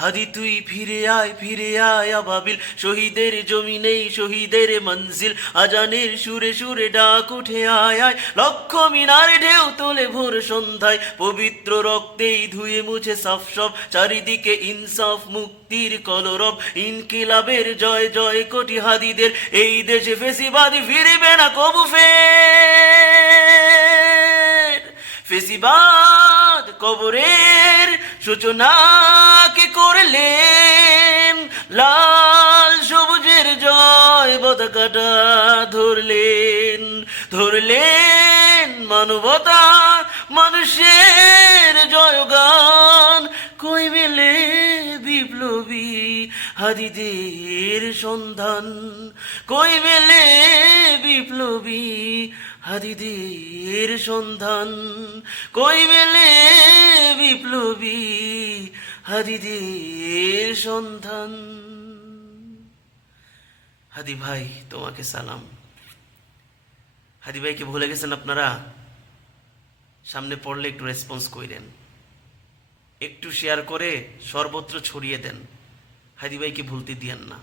হাদি তুই ফিরে আয় আবাবিল, শহীদের জমিনেই শহীদের মঞ্জিল, আজানের সুরে সুরে ডাক উঠে আয় আয়, লক্ষ মিনার ঢেউ তোলে ভোর সন্ধ্যায়, পবিত্র রক্তেই ধুয়ে মুছে সাফ সব, চারিদিকে ইনসাফ মুক্তির কলরব, ইনকিলাবের জয় জয় কোটি হাদিদের, এই দেশে ফেসিবাদ ফিরবে না কবু ফের। ফেসিবাদ কবরের সূচনা কে করলেন, লাল সবুজের জয় পতাকাটা ধরলেন মানবতা মানুষের জয়গান, কই মেলে বিপ্লবী হাদিদের সন্ধান, কই মেলে বিপ্লবী হাদিদের সন্ধান, কই মেলে বিপ্লবী হাদিদের সন্ধান। হাদি ভাই তোমাকে সালাম। হাদি ভাইকে ভুলে গেছেন আপনারা? সামনে পড়লে একটু রেসপন্স কইরেন, একটু শেয়ার করে সর্বত্র ছড়িয়ে দেন। হাদি ভাইকে ভুলতে দিয়েন না।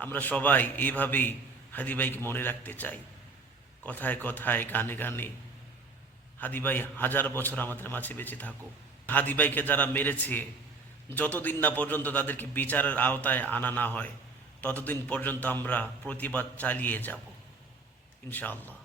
আমরা সবাই এইভাবেই হাদি ভাইকে মনে রাখতে চাই, কথায় কথায় গানে গানে। হাদি ভাই হাজার বছর আমাদের মাঝে বেঁচে থাকুক। হাদি ভাইকে যারা মেরেছে, যতদিন না পর্যন্ত তাদেরকে বিচারের আওতায় আনা না হয়, ততদিন পর্যন্ত আমরা প্রতিবাদ চালিয়ে যাব ইনশাআল্লাহ।